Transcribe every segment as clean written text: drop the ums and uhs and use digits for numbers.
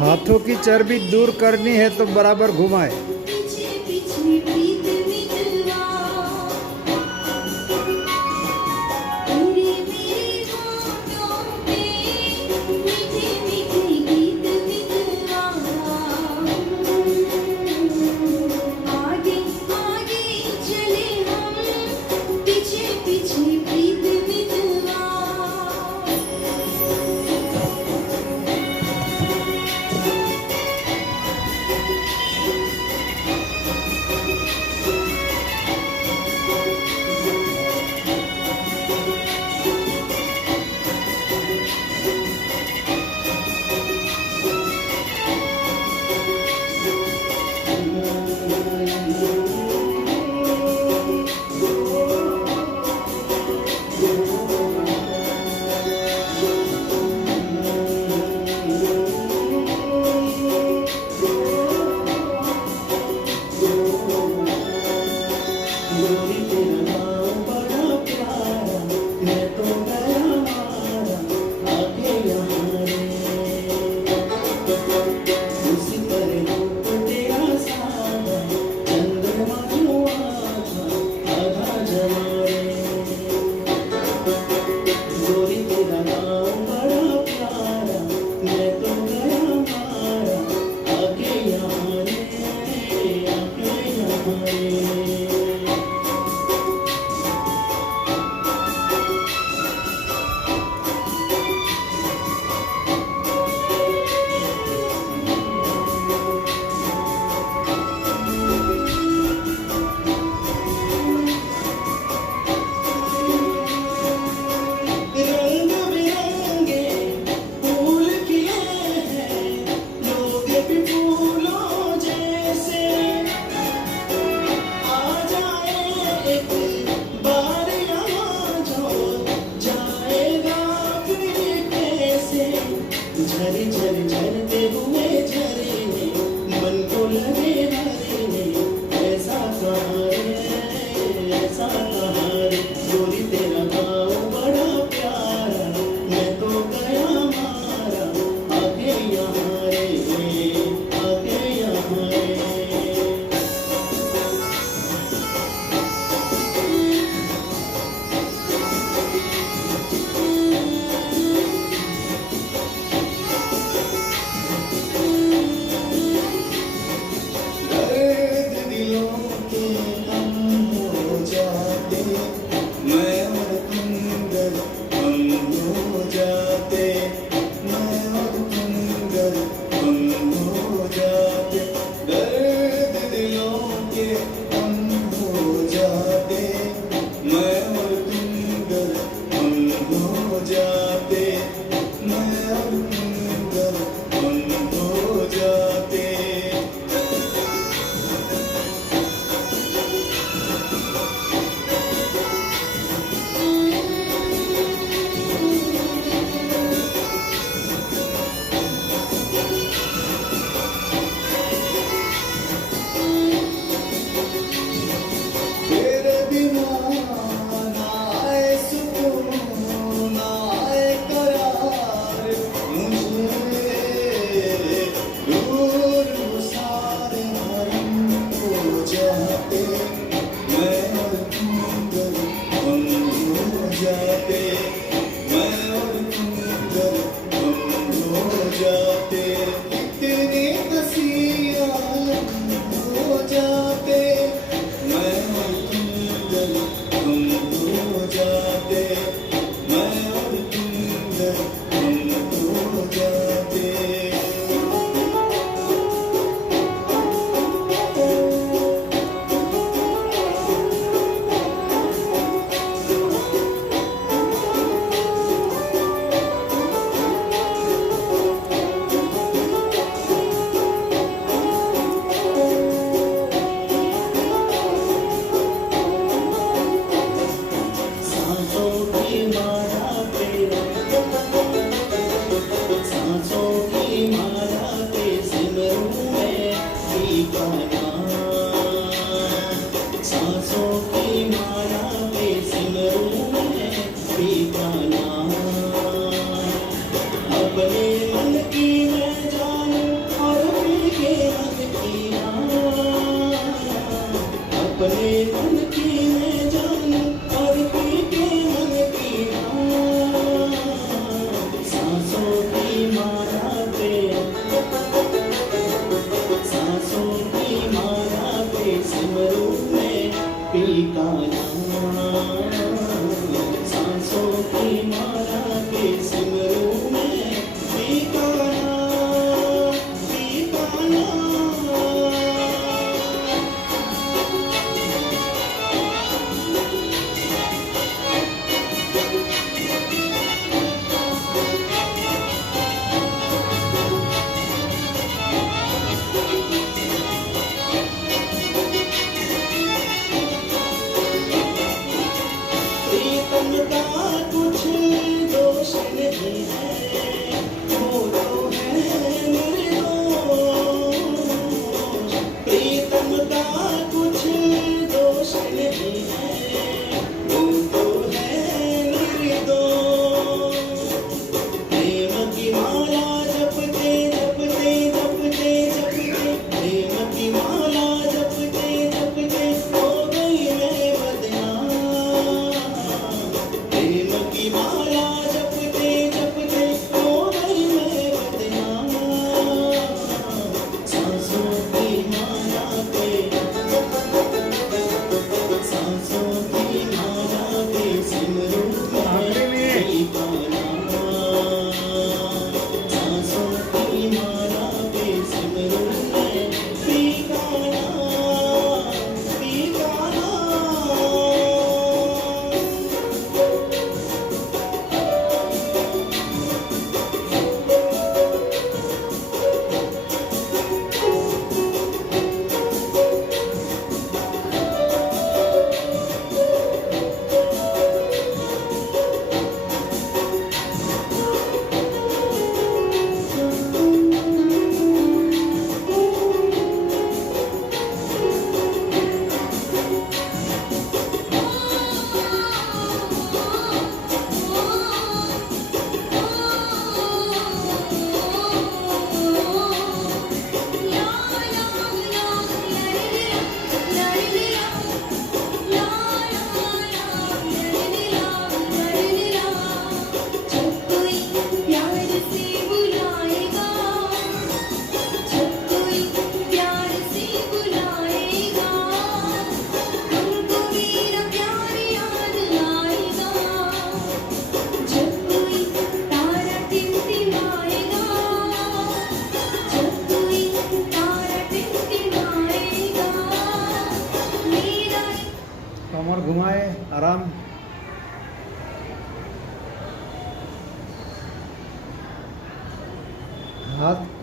हाथों की चर्बी दूर करनी है तो बराबर घुमाए। पीछे पीछे प्रीत मितवा, तेरे मेरे होठों पे मीठे मीठे गीत मितवा। आगे आगे चले हम, पीछे पीछे प्रीत मितवा। रंग बिरंगे फूल खिले हैं, लोग भी फूलों जैसे। आ जाए एक बार यहाँ जो, जाएगा फिर कैसे। झर झर झरते हुए झरने, मन को लगे हरने। ऐसा कहाँ रे, ऐसा कहाँ रे, गोरी तेरा गाँव बड़ा प्यारा, मैं तो गया मारा। आगे यहाँ रे, आगे यहाँ रे।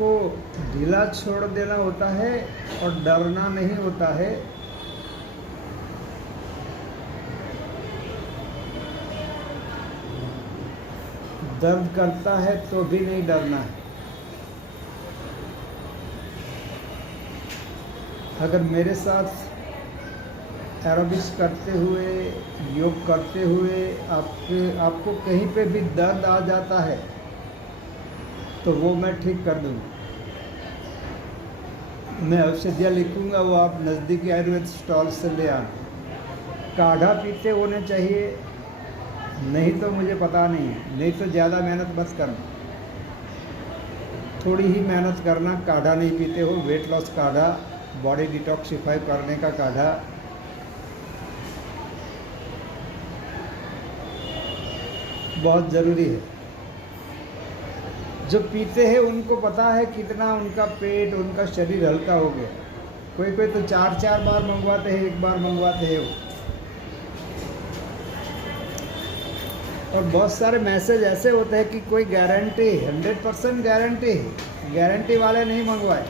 को ढीला छोड़ देना होता है और डरना नहीं होता है। दर्द करता है तो भी नहीं डरना है। अगर मेरे साथ एरोबिक्स करते हुए, योग करते हुए आपको कहीं पे भी दर्द आ जाता है तो वो मैं ठीक कर दूँगा। मैं औषधियाँ लिखूँगा, वो आप नज़दीकी आयुर्वेद स्टॉल से ले आना। काढ़ा पीते होने चाहिए, नहीं तो मुझे पता नहीं है। नहीं तो ज़्यादा मेहनत मत करना, थोड़ी ही मेहनत करना। काढ़ा नहीं पीते हो, वेट लॉस काढ़ा, बॉडी डिटॉक्सिफाई करने का काढ़ा, बहुत ज़रूरी है। जो पीते हैं उनको पता है कितना उनका पेट, उनका शरीर हल्का हो गया। कोई कोई तो 4-4 बार मंगवाते हैं, एक बार मंगवाते हैं वो। और बहुत सारे मैसेज ऐसे होते हैं कि कोई गारंटी, 100% गारंटी है, गारंटी वाले नहीं मंगवाए।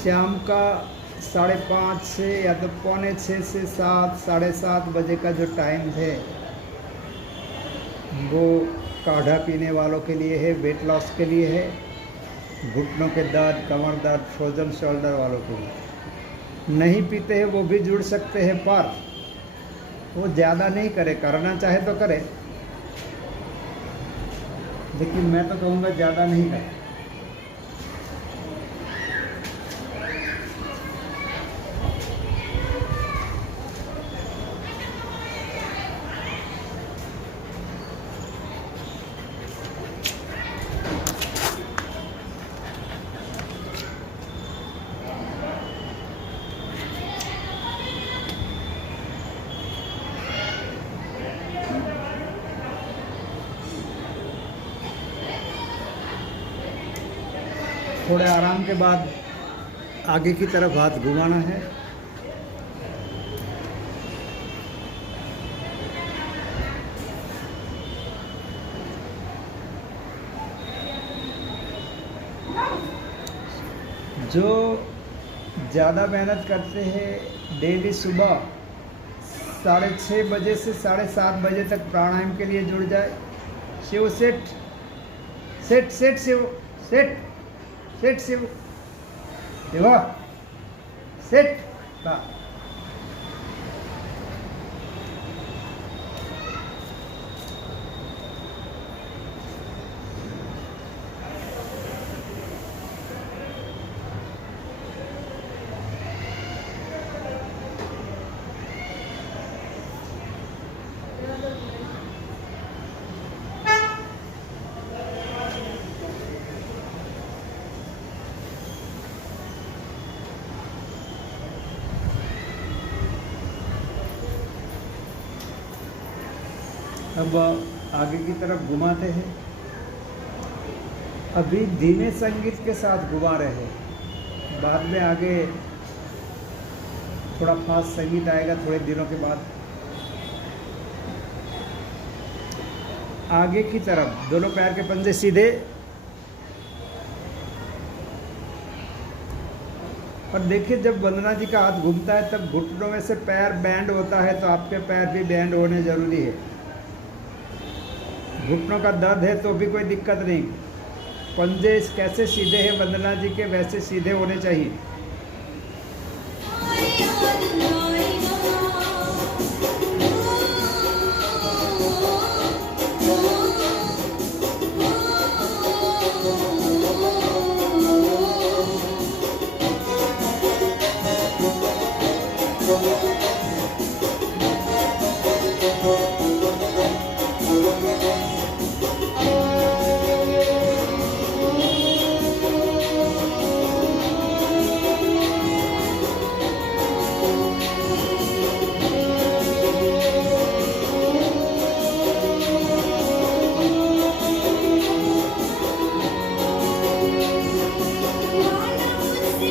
शाम का 5:30 से या तो 5:45 से 7, 7:30 बजे का जो टाइम है वो काढ़ा पीने वालों के लिए है, वेट लॉस के लिए है, घुटनों के दर्द, कमर दर्द, फ्रोजन शोल्डर वालों के लिए। नहीं पीते हैं वो भी जुड़ सकते हैं, पर वो ज़्यादा नहीं करे। करना चाहे तो करे, लेकिन मैं तो कहूँगा ज़्यादा नहीं करे। थोड़े आराम के बाद आगे की तरफ हाथ घुमाना है। जो ज़्यादा मेहनत करते हैं, डेली सुबह 6:30 बजे से 7:30 बजे तक प्राणायाम के लिए जुड़ जाए। Shiv set set set Shiv set set Shiv Shiva set का। अब आगे की तरफ घुमाते हैं। अभी धीमे संगीत के साथ घुमा रहे हैं, बाद में आगे थोड़ा फास्ट संगीत आएगा थोड़े दिनों के बाद। आगे की तरफ दोनों पैर के पंजे सीधे, और देखिए जब वंदना जी का हाथ घूमता है तब घुटनों में से पैर बैंड होता है, तो आपके पैर भी बैंड होने जरूरी है। घुटनों का दर्द है तो भी कोई दिक्कत नहीं, पंजे कैसे सीधे हैं वंदना जी के वैसे सीधे होने चाहिए।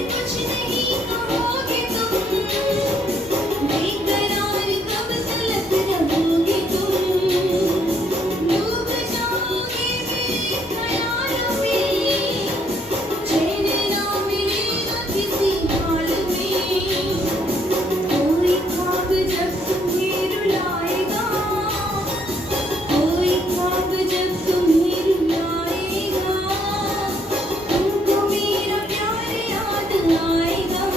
कुछ नहीं कहोगे तुम, बेकरार कब तलक रहोगे तुम, डूब जाओगे मेरे ख्यालों में, चैन ना मिलेगा किसी हाल में, कोई ख्वाब जब तुम्हें रुलाएगा, कोई ख्वाब जब तुम्हें रुलाएगा, तुमको मेरा प्यार याद आएगा।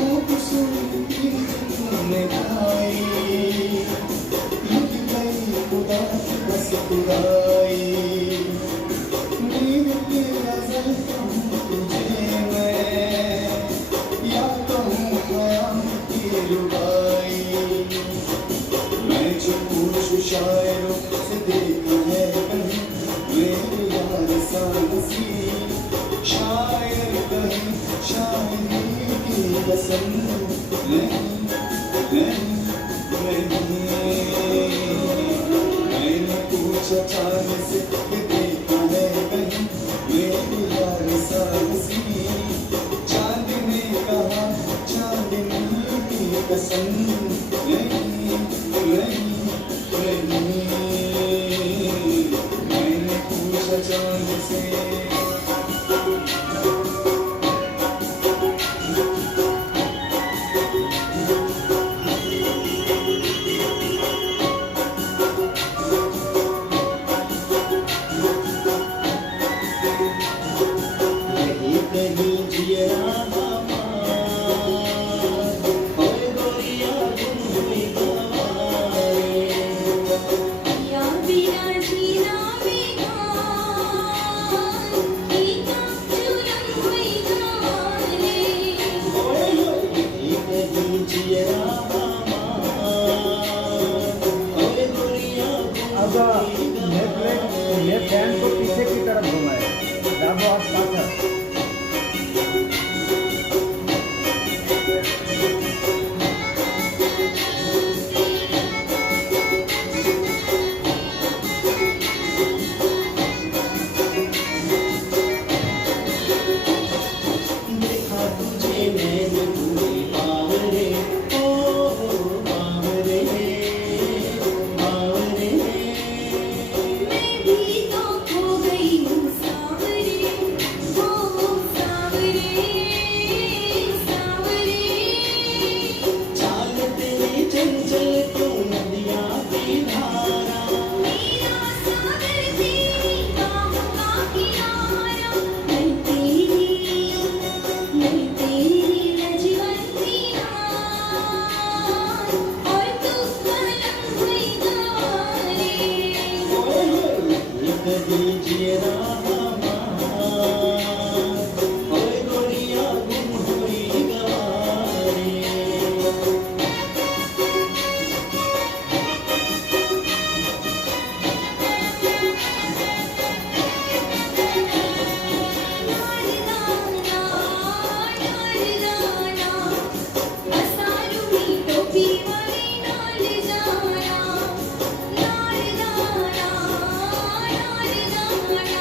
खूबसूरती तुमने पाई, लुट गई खुदा की बस खुदाई, नींद की गजल कहूँ तुझे मैं, या कहूँ ख्याल की रुबाई, मैं जो पूछूं शायरों से देखा है कहीं मेरे यार सा नसीब, शायर कहीं शायरी की कसम नहीं नहीं नहीं, मैंने पूछा चांद से कि देखा है कहीं मेरे यार सा नसीब, चांद ने कहा चांदनी की कसम नहीं नहीं नहीं, मैंने पूछा चांद से। कहीं कहीं जिया और गोरिया गुम हुई गवारे, या बिना जीना बेकार, पीता चूरन हुई गारे, कहीं कहीं जिया और गोरिया अब ये फैन को पीछे की तरफ घुमाए, दाबो आप पाछा। देखा तुझे मैंने पूरी बावरे, ओ बावरे बावरे, मैं भी तो खो गई हूँ सावरे, ओ सावरे सावरे, चाल तेरी चंचल क्यों नदिया की धारा, मेरा सागर तेरी बाहों का किनारा, मैं तेरी रजवंती नार, और तू कलम हुई गवारे, कभी जिया और गोरिया गुम हुई गवारे। टोपी वाली नाल जाना, नाल जाना, नाल जाना,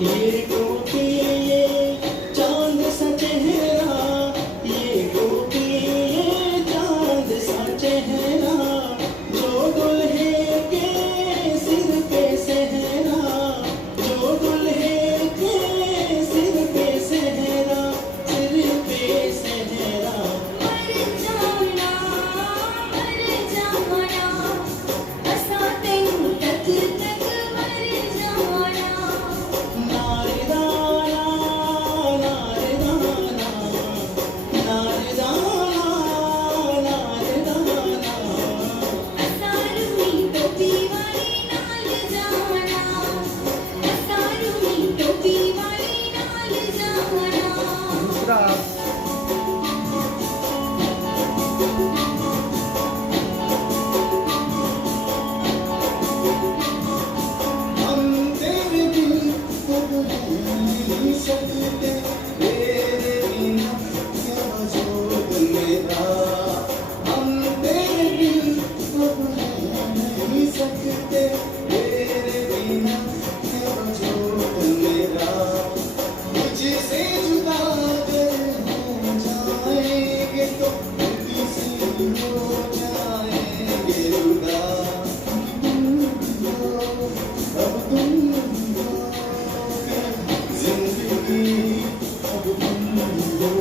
ये टोपी ये चांद सा चेहरा, ये टोपी ये चांद सा चेहरा, जो दुल्हे के सिर पे सेहरा, जो दुल्हे के सिर पे सेहरा, सिर पे सेहरा। मर जाना असा तेनू तक तक मर जाना। नारे दाना नारे दाना नारे दाना नारे दाना। असारुनी टोपी वाली नाल जाना, असारुनी टोपी वाली नाल जाना। दूसरा हम तेरे बिन कब नहीं सकते, तेरे बिना क्या वजूद मेरा। हम तेरे बिन कब नहीं सकते, तेरे बिना क्या वजूद मेरा। मुझसे जुदा अगर हो जाएंगे तो किसी हो जाएंगे जुदा। अब तुम जिंदगी अब तुम हो।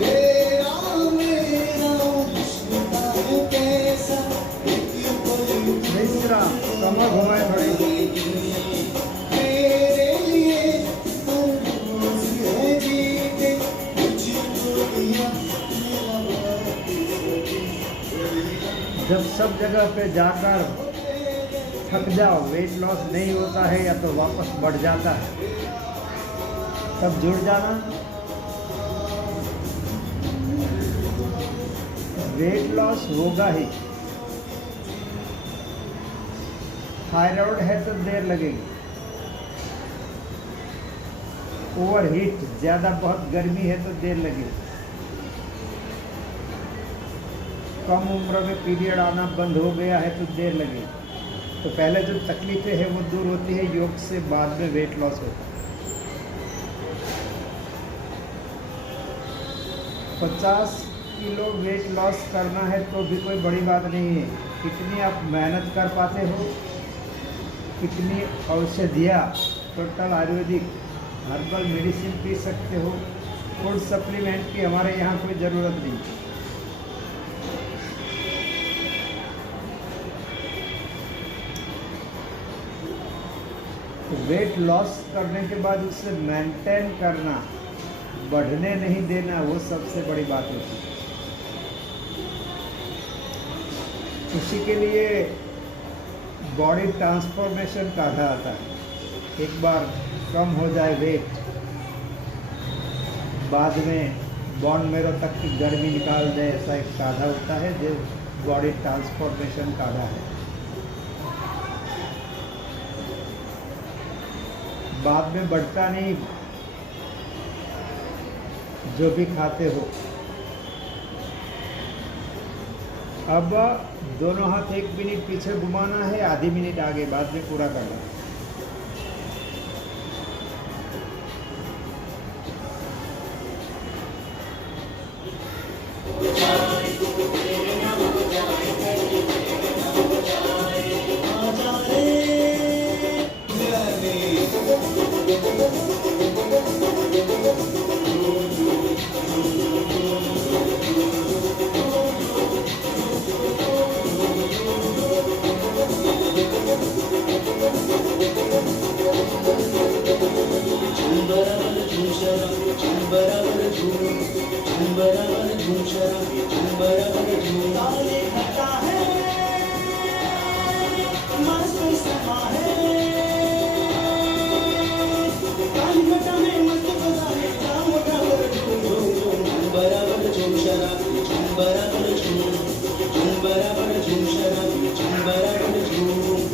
तेरा मेरा रिश्ता है कैसा, एक पल तीसरा कमर घुमाए थोड़ी। तेरे लिए हर रोज है जीते, तुझको दिया मेरा वक्त सभी। जब सब जगह पे जाकर थक जाओ, वेट लॉस नहीं होता है या तो वापस बढ़ जाता है, तब जुड़ जाना। वेट लॉस होगा ही। थायराइड है तो देर लगेगी। ओवरहीट, ज़्यादा बहुत गर्मी है तो देर लगेगी। कम उम्र में पीरियड आना बंद हो गया है तो देर लगेगी। तो पहले जो तकलीफें हैं वो दूर होती है योग से, बाद में वेट लॉस होता है। 50 किलो वेट लॉस करना है तो भी कोई बड़ी बात नहीं है। कितनी आप मेहनत कर पाते हो, कितनी औषधियाँ, total Ayurvedic herbal medicine P सकते हो। फूड सप्लीमेंट की हमारे यहाँ कोई ज़रूरत नहीं। तो वेट लॉस करने के बाद उसे मेंटेन करना, बढ़ने नहीं देना, वो सबसे बड़ी बात होती है। उसी के लिए बॉडी ट्रांसफॉर्मेशन कहा आता है। एक बार कम हो जाए वेट, बाद में बॉन मेरो तक की गर्मी निकाल दे, ऐसा एक काढ़ा होता है जो बॉडी ट्रांसफॉर्मेशन काढ़ा है। बाद में बढ़ता नहीं, जो भी खाते हो। अब दोनों हाथ 1 मिनट पीछे घुमाना है, आधी मिनट आगे, बाद में पूरा करना है। आजा रे जाने। बराबर झूम शराब, बराबर झूम, बराबर झूम शराब, बराबर झूम। ताले खटा है, मस्त समा है, काली घटा में मस्त बजा है, जाम बराबर झूम झूम झूम। बराबर झूम शराब, बराबर झूम, बराबर झूम शराब, बराबर झूम।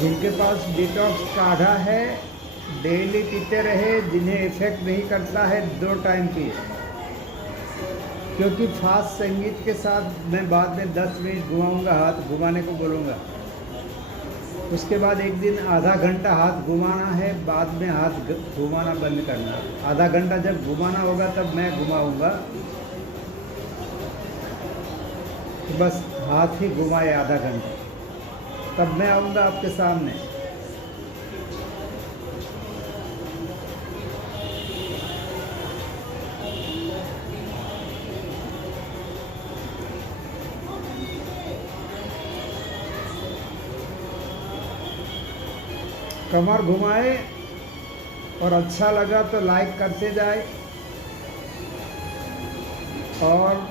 जिनके पास डिटॉक्स काढ़ा है डेली पीते रहे, जिन्हें इफेक्ट नहीं करता है 2 टाइम पिए, क्योंकि फास्ट संगीत के साथ मैं बाद में 10 मिनट घुमाऊंगा, हाथ घुमाने को बोलूँगा। उसके बाद एक दिन आधा घंटा हाथ घुमाना है, बाद में हाथ घुमाना बंद करना। आधा घंटा जब घुमाना होगा तब मैं घुमाऊंगा, तो बस हाथ ही घुमाए आधा घंटा, तब मैं आऊँगा आपके सामने। कमर घुमाए और अच्छा लगा तो लाइक करते जाए और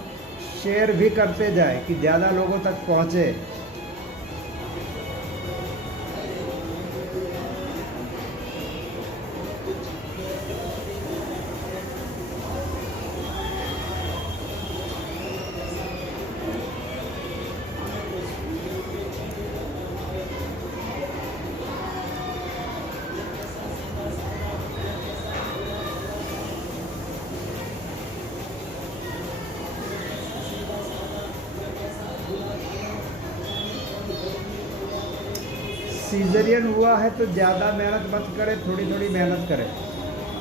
शेयर भी करते जाए कि ज़्यादा लोगों तक पहुँचे। सीजरियन हुआ है तो ज़्यादा मेहनत मत करें, थोड़ी थोड़ी मेहनत करें।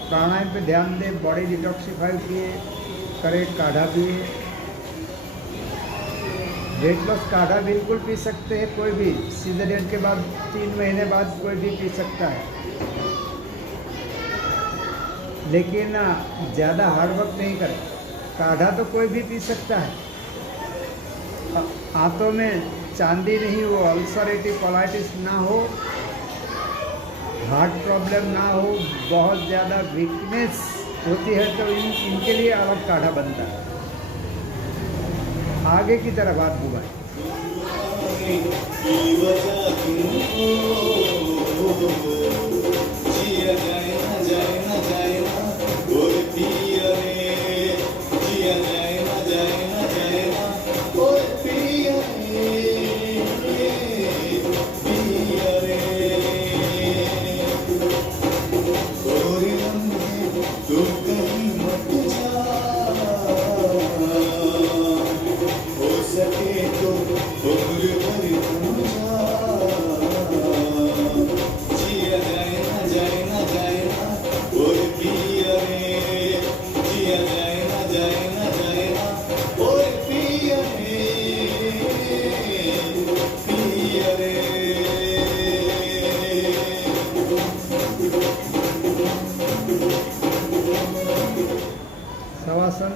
प्राणायाम पे ध्यान दें, बॉडी डिटॉक्सिफाई किए करें, काढ़ा पिए। वेट लॉस काढ़ा बिल्कुल पी सकते हैं कोई भी, सीजरियन के बाद 3 महीने बाद कोई भी पी सकता है, लेकिन ज़्यादा हार्ड वर्क नहीं करें। काढ़ा तो कोई भी पी सकता है। आंतों में चांदी नहीं हो, अल्सरेटिव कोलाइटिस ना हो, हार्ट प्रॉब्लम ना हो, बहुत ज़्यादा वीकनेस होती है तो इनके लिए अलग काढ़ा बनता है। आगे की तरफ हाथ घुमाएं। जिया जाए ना जाए ना जाए ना और पिया रे, जिया जाए ना जाए ना जाए ना और पिया रे, पिया रे। और तुम कहीं मत जा, हो सके तो उम्र भर तुम जा। जिया जाए ना जाए ना जाए ना और पिया रे, जिया जाए ना जाए ना जाए ना और पिया रे, पिया रे। शवासन।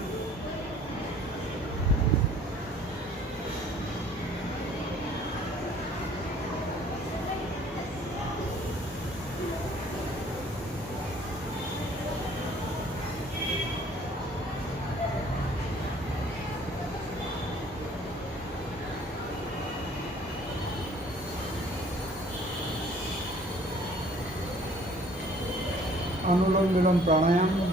अनुलोम विलोम प्राणायाम।